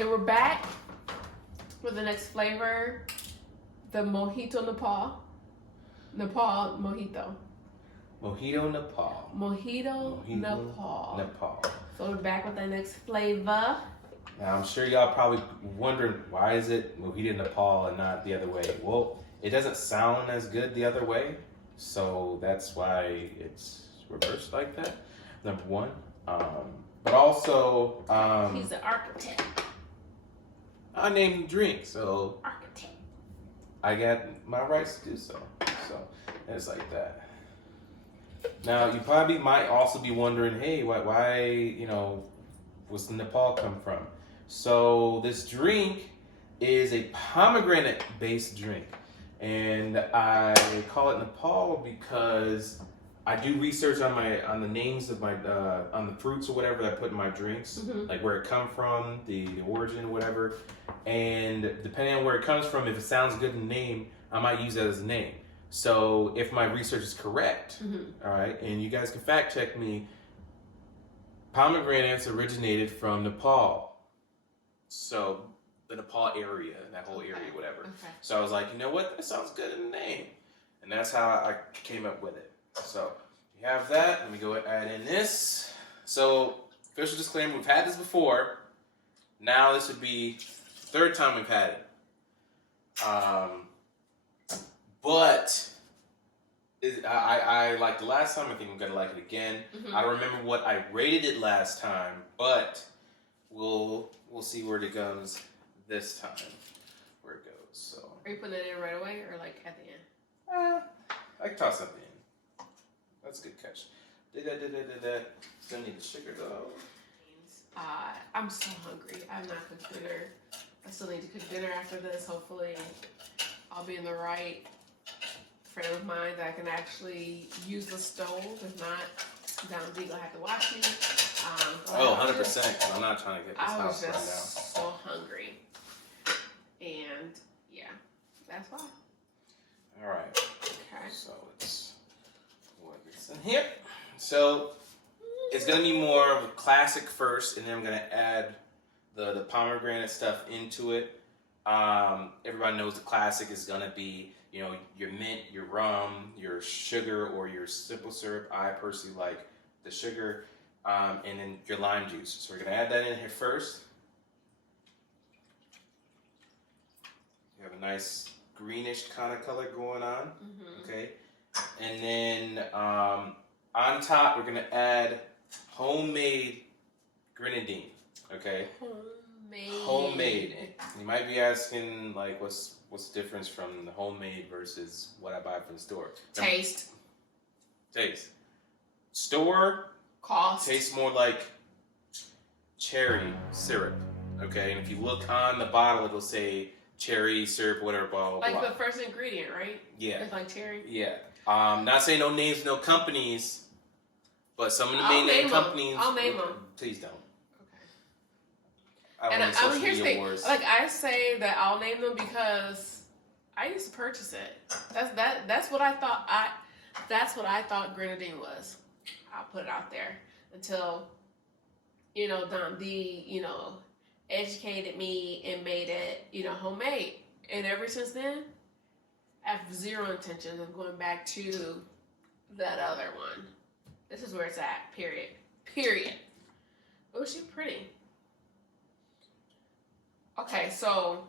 And we're back with the next flavor, the Mojito Nepal. Nepal Mojito. Mojito Nepal. Mojito Nepal. Nepal. So we're back with the next flavor. Now I'm sure y'all probably wondering why is it Mojito Nepal and not the other way? Well, it doesn't sound as good the other way, so that's why it's reversed like that. Number one. But also He's the architect. I named the drink, so Architect. I got my rights to do so. So it's like that. Now you probably might also be wondering, hey, why what's Nepal come from? So this drink is a pomegranate-based drink, and I call it Nepal because I do research on the names of my on the fruits or whatever that I put in my drinks, like where it come from, the origin, whatever. And depending on where it comes from, if it sounds good in the name, I might use that as a name. So if my research is correct, all right, and you guys can fact check me, pomegranates originated from Nepal. So the Nepal area, that whole area, whatever. Okay. So I was like, you know what, that sounds good in the name. And that's how I came up with it. So you have that. Let me go add in this. So official disclaimer, we've had this before. Now this would be the third time we've had it. But I like the last time. I think I'm gonna like it again. I don't remember what I rated it last time, but we'll see where it goes this time. Where it goes. So Are you putting it in right away or like at the end? I can toss something in. That's a good catch. Still need the sugar though. I'm so hungry. I'm not cooked dinner. I still need to cook dinner after this. Hopefully, I'll be in the right frame of mind that I can actually use the stove. If not, Dom Dee gonna have to watch me. 100%. I'm not trying to get this I was house right now. just so hungry, and yeah, that's why. All right. Okay. So it's what is in here. So it's gonna be more of a classic first, and then I'm gonna add the pomegranate stuff into it. Everybody knows the classic is gonna be your mint, your rum, your sugar, or your simple syrup. I personally like the sugar, and then your lime juice. So we're gonna add that in here first. You have a nice greenish kind of color going on. Okay, and then on top we're gonna add homemade grenadine. Okay, homemade. You might be asking like, what's the difference from the homemade versus what I buy from the store? Taste. Store Cost. tastes more like cherry syrup. Okay, and if you look on the bottle, it'll say cherry syrup, whatever, blah, blah, Like blah. the first ingredient, right? Yeah. It's like cherry. Yeah. Not saying no names, no companies, but some of the main name companies. I'll name them. Please don't. Okay. I don't want here's the thing. wars. Like I say that I'll name them because I used to purchase it. That's what I thought. That's what I thought grenadine was. I'll put it out there until Dom Dee educated me and made it homemade. And ever since then, I have zero intention of going back to that other one. This is where it's at. Period. Oh, she's pretty. Okay, so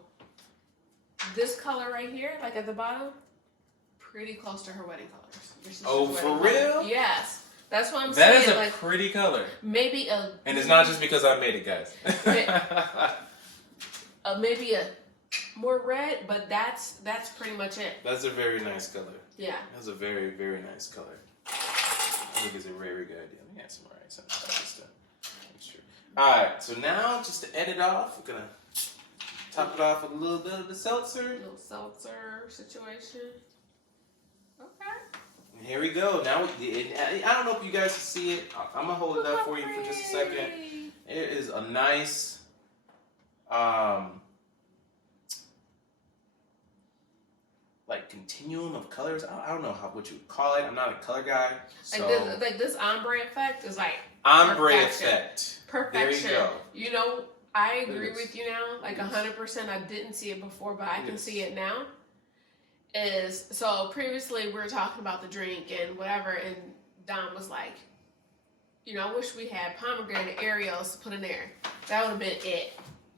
this color right here, like at the bottom, pretty close to her wedding colors. Oh, for real? Yes. That's what I'm saying. That is a pretty color. Maybe and it's not just because I made it, guys. Maybe a more red, but that's pretty much it. That's a very nice color. Yeah. That's a very, very nice color. I think it's a very good idea. Let me add some more ice. Just to make sure. Alright, so now just to end it off, we're gonna top it off with a little bit of the seltzer. A little seltzer situation. Okay. And here we go. Now, I don't know if you guys can see it. I'm gonna hold it up for you for just a second. It is a nice, like continuum of colors. I don't know what you would call it. I'm not a color guy. So Like this ombre effect is like ombre perfection. effect. Perfection. There you go. You know, I agree with you now, like 100%. I didn't see it before, but I can see it now. So previously we were talking about the drink and whatever, and Dom was like, I wish we had pomegranate Aerials to put in there. That would have been it.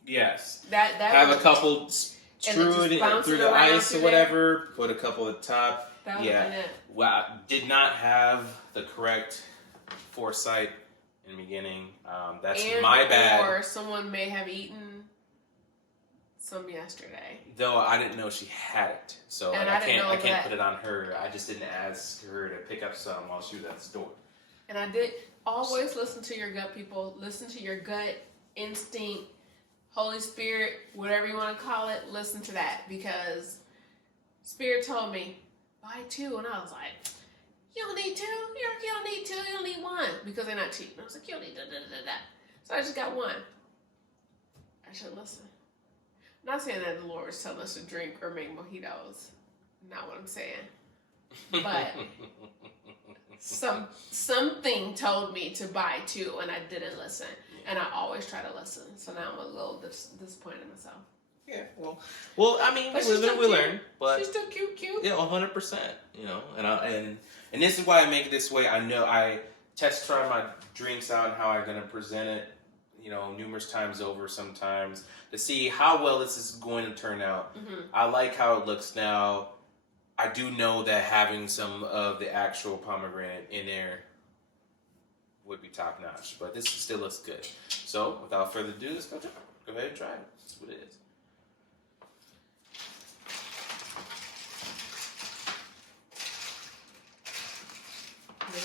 Yes. That have a couple, screw it through the ice or whatever. Put a couple at the top. That would have been it. Well, I did not have the correct foresight in the beginning. That's my bad. Or someone may have eaten some yesterday. Though I didn't know she had it, so I can't put it on her. I just didn't ask her to pick up some while she was at the store. And I did always listen to your gut, people. Listen to your gut instinct, Holy Spirit, whatever you want to call it. Listen to that, because Spirit told me buy 2, and I was like, you don't need 2. You don't need 2. You don't need 1, because they're not cheap. And I was like, you don't need da. So I just got 1. I should listen. I'm not saying that the Lord is telling us to drink or make mojitos. Not what I'm saying. But something told me to buy 2, and I didn't listen. And I always try to listen. So now I'm a little disappointed in myself. Yeah, well, I mean, we live and we learn. But she's still cute. Yeah, 100%. And this is why I make it this way. I know I test try my drinks out and how I'm gonna present it, numerous times over sometimes to see how well this is going to turn out. Mm-hmm. I like how it looks now. I do know that having some of the actual pomegranate in there would be top notch, but this still looks good. So, without further ado, let's go ahead and try it. That's what it is.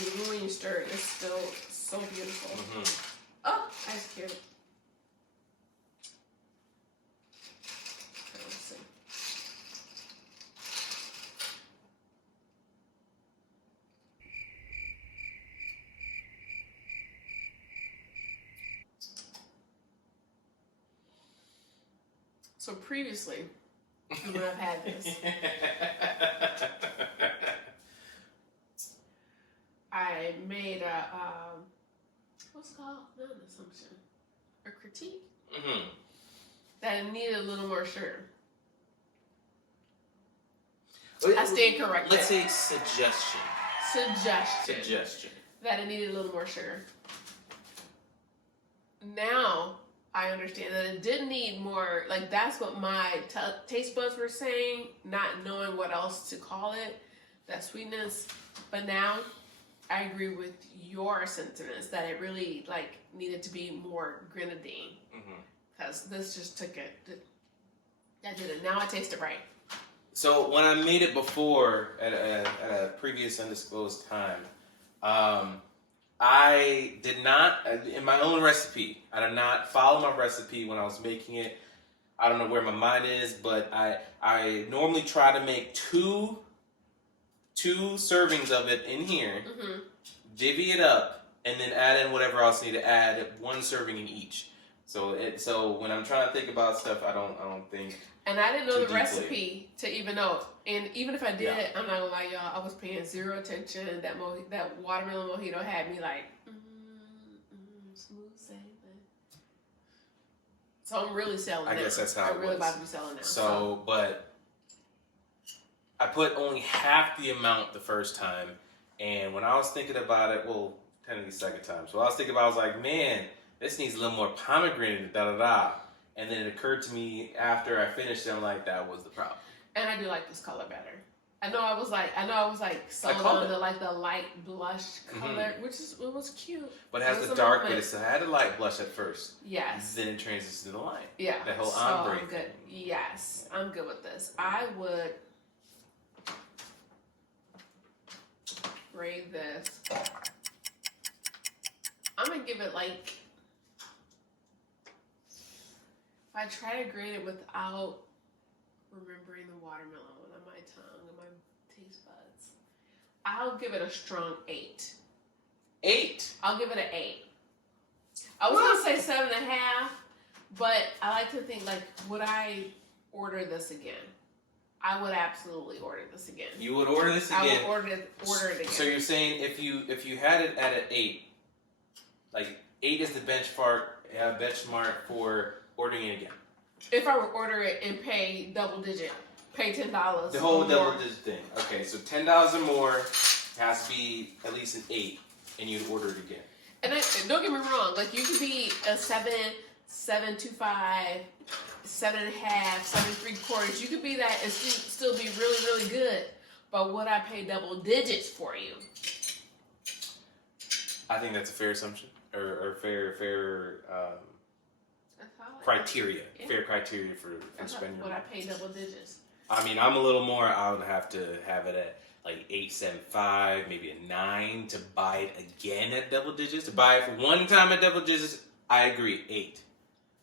Even when you stir it, it's still so beautiful. Mm-hmm. Oh, ice cube. Let's see. So previously, when I've had this, I made a, what's it called? Not an assumption. A critique? Mm-hmm. That it needed a little more sugar. I stand corrected. Let's say suggestion. That it needed a little more sugar. Now, I understand that it did need more, like that's what my taste buds were saying, not knowing what else to call it, that sweetness. But now, I agree with your sentiments that it really needed to be more grenadine, because this just took it. I did it. Now I taste it right. So when I made it before at a previous undisclosed time, I did not in my own recipe. I did not follow my recipe when I was making it. I don't know where my mind is, but I normally try to make two servings of it in here, divvy it up, and then add in whatever else I need to add. 1 serving in each. So when I'm trying to think about stuff, I don't think. And I didn't know the recipe to even know. And even if I did, I'm not gonna lie, y'all. I was paying 0 attention. That watermelon mojito had me like, smooth sailing. So I'm really selling. I guess that's how I'm really about to be selling now. So, but I put only half the amount the first time, and when I was thinking about it, well, technically second time. So I was thinking about, I was like, man, this needs a little more pomegranate, And then it occurred to me after I finished it, I'm like, that was the problem. And I do like this color better. I know I was sold on the light blush color, which was cute. But it has the dark bit, so I had a light blush at first. Yes. Then it transitions to the light. Yeah. The whole ombre. I'm good. Yes, I'm good with this. I would grade this. I'm gonna give it if I try to grade it without remembering the watermelon on my tongue and my taste buds, I'll give it a strong 8. 8? I'll give it an 8. I was gonna say 7.5, but I like to think would I order this again? I would absolutely order this again. You would order this again? I would order it again. So you're saying if you had it at an 8, 8 is the benchmark for ordering it again? If I would order it and pay double digit, pay $10. The whole or double more. digit thing. Okay, so $10 or more has to be at least an 8, and you'd order it again. And don't get me wrong, like you could be a 7, 7.25, 7.5, 7.75. You could be that and still be really, really good. But would I pay double digits for you? I think that's a fair assumption, or fair criteria. Yeah. Fair criteria for spending. Would I pay double digits? I mean, I'm a little more. I would have to have it at like 8.75, maybe a 9 to buy it again at double digits. To buy it for one time at double digits, I agree.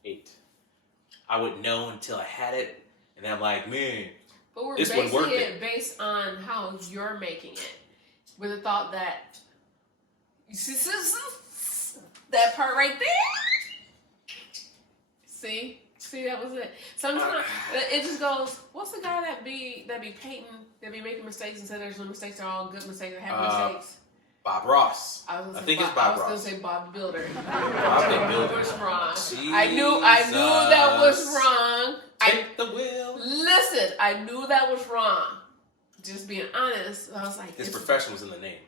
8. I wouldn't know until I had it, and I'm like, man, but we're this one basing worth it based on how you're making it, with the thought that that part right there. See, that was it. Sometimes it just goes. What's the guy that be painting, that be making mistakes and say there's no mistakes, they're all good mistakes, they have mistakes? Bob Ross. I was think it's Bob Ross. I was gonna say Bob the Builder. Bob the Builder was wrong. Jesus. I knew that was wrong. Take the wheel. Listen, I knew that was wrong. Just being honest, I was like, his profession was in the name.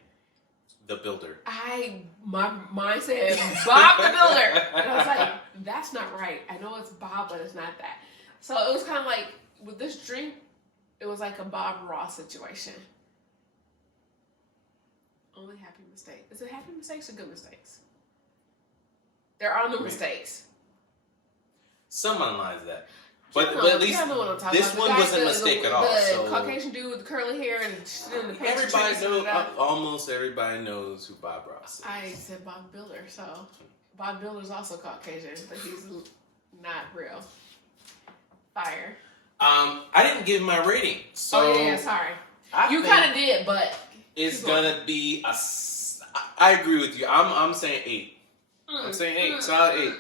The Builder. My mind said Bob the Builder. And I was like, that's not right. I know it's Bob, but it's not that. So it was kind of like, with this drink, it was like a Bob Ross situation. Only happy mistakes. Is it happy mistakes or good mistakes? There are no mistakes. Someone lies that. But at least this one wasn't a mistake at all. The Caucasian dude with the curly hair and the pants. Almost everybody knows who Bob Ross is. I said Bob Builder, so Bob Builder's also Caucasian, but he's not real. Fire. I didn't give my rating. So sorry. You kind of did, but it's gonna be a. I agree with you. I'm saying 8. I'm saying 8. Solid 8.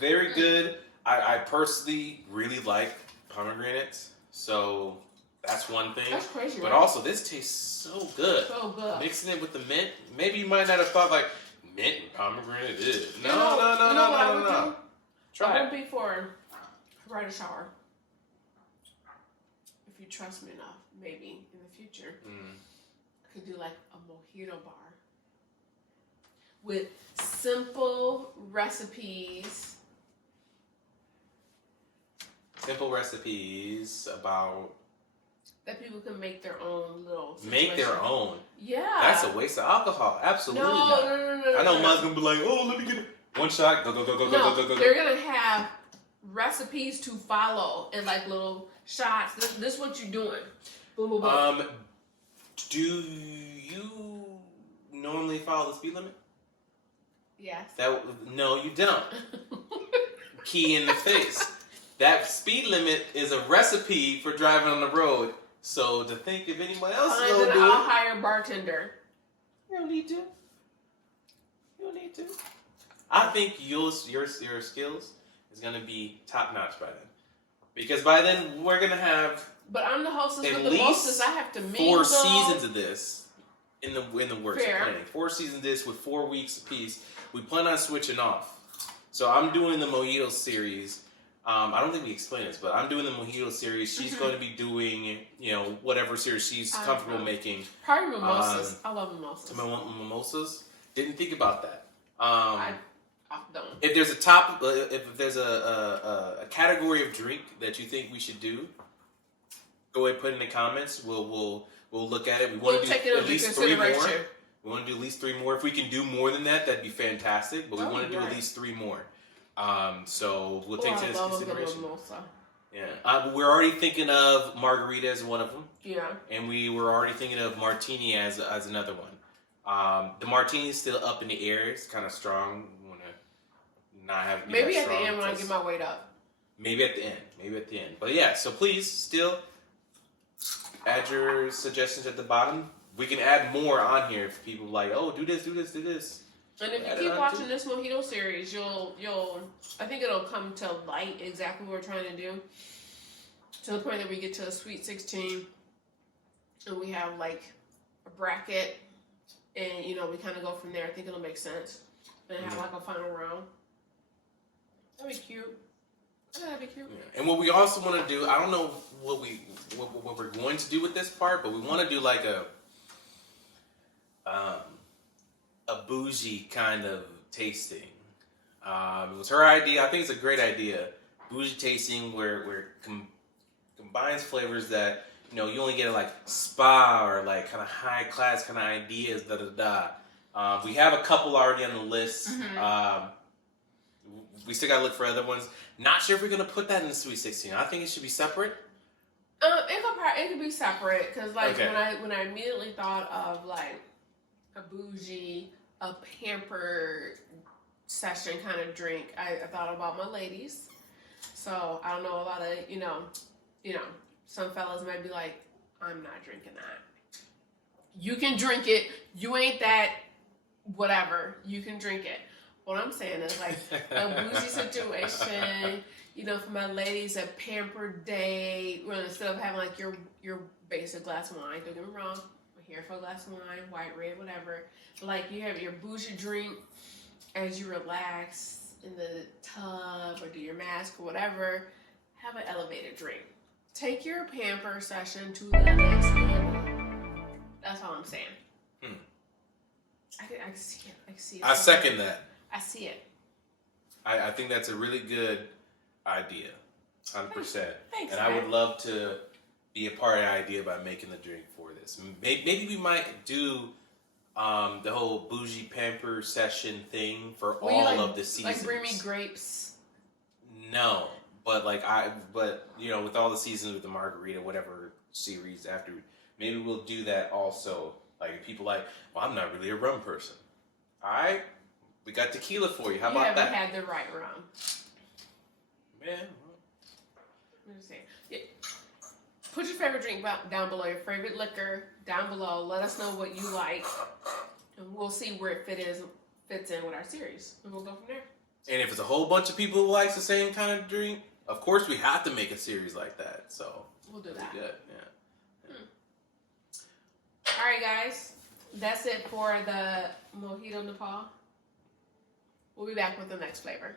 Very good. I personally really like pomegranates, so that's one thing. That's crazy, but right? also, this tastes so good. So good. Mixing it with the mint, maybe you might not have thought like mint and pomegranate is. No. Try I it. would be for right a shower. If you trust me enough, maybe in the future, I could do like a mojito bar with simple recipes. Simple recipes about that people can make their own little situation. Make their own. Yeah. That's a waste of alcohol. Absolutely no, not. No. I know Mom's gonna be like, oh, let me get it. One shot, go. They're gonna have recipes to follow and like little shots. This is what you're doing. Boom, boom, boom. Do you normally follow the speed limit? Yes. No, you don't. Key in the face. That speed limit is a recipe for driving on the road. So to think if anyone else is gonna do I'll it, hire a bartender. You don't need to. I think your skills is gonna be top notch by then, because by then we're gonna have. But I'm the hostess at with the least mostest. I have to mingle. 4 seasons of this in the works. Fair. Planning 4 seasons of this with 4 weeks apiece. We plan on switching off. So I'm doing the Mojito series. I don't think we explained this, but I'm doing the Mojito series. She's going to be doing, whatever series she's comfortable making. Probably mimosas. I love mimosas. Mimosas? Didn't think about that. I don't. If there's a category of drink that you think we should do, go ahead and put it in the comments. We'll look at it. We want to do at least 3 more. We want to do at least 3 more. If we can do more than that, that'd be fantastic. But we want to do at least 3 more. So we'll take that into consideration. Yeah, we're already thinking of margarita as one of them. Yeah. And we were already thinking of martini as another one. The martini is still up in the air. It's kind of strong. We want to not have it be maybe that at strong, the end when I get my weight up. Maybe at the end. But yeah, so please still add your suggestions at the bottom. We can add more on here if people like, oh, do this. And if you keep watching this Mojito series, you'll I think it'll come to light exactly what we're trying to do. To the point that we get to a Sweet 16 and we have like a bracket and we kind of go from there. I think it'll make sense. And have like a final round. That'd be cute. That'd be cute. Yeah. And what we also want to do, I don't know what we're going to do with this part, but we want to do like a bougie kind of tasting. It was her idea. I think it's a great idea. Bougie tasting where combines flavors that you only get at like spa or like kind of high class kind of ideas. We have a couple already on the list. Mm-hmm. We still gotta look for other ones. Not sure if we're gonna put that in the Sweet 16. I think it should be separate. It could be separate because like Okay. when I immediately thought of like a bougie, a pamper session kind of drink, I thought about my ladies. So I don't know, a lot of some fellas might be like, I'm not drinking that. You can drink it. You ain't that whatever. You can drink it. What I'm saying is like a bougie situation, for my ladies, a pamper day, where instead of having like your basic glass of wine, don't get me wrong, I'm here for a glass of wine, white, red, whatever. But like you have your bougie drink as you relax in the tub or do your mask or whatever, have an elevated drink. Take your pamper session to the next level. That's all I'm saying. I see it. I see it. I second that. I see it. I think that's a really good idea. 100%. Thanks, and I would love to be a part of the idea by making the drink for this. Maybe we might do the whole bougie pamper session thing for all of the seasons. Like bring me grapes. No, but with all the seasons with the margarita, whatever series after, maybe we'll do that also. Like if people well, I'm not really a rum person. All right, we got tequila for you. How about that? You haven't had the right rum. Yeah. I'm just saying. Yeah. Put your favorite drink down below, your favorite liquor down below. Let us know what you like, and we'll see where it fits in with our series, and we'll go from there. And if it's a whole bunch of people who likes the same kind of drink, of course we have to make a series like that. So we'll do that. Good. Yeah. All right, guys. That's it for the Mojito Nepal. We'll be back with the next flavor.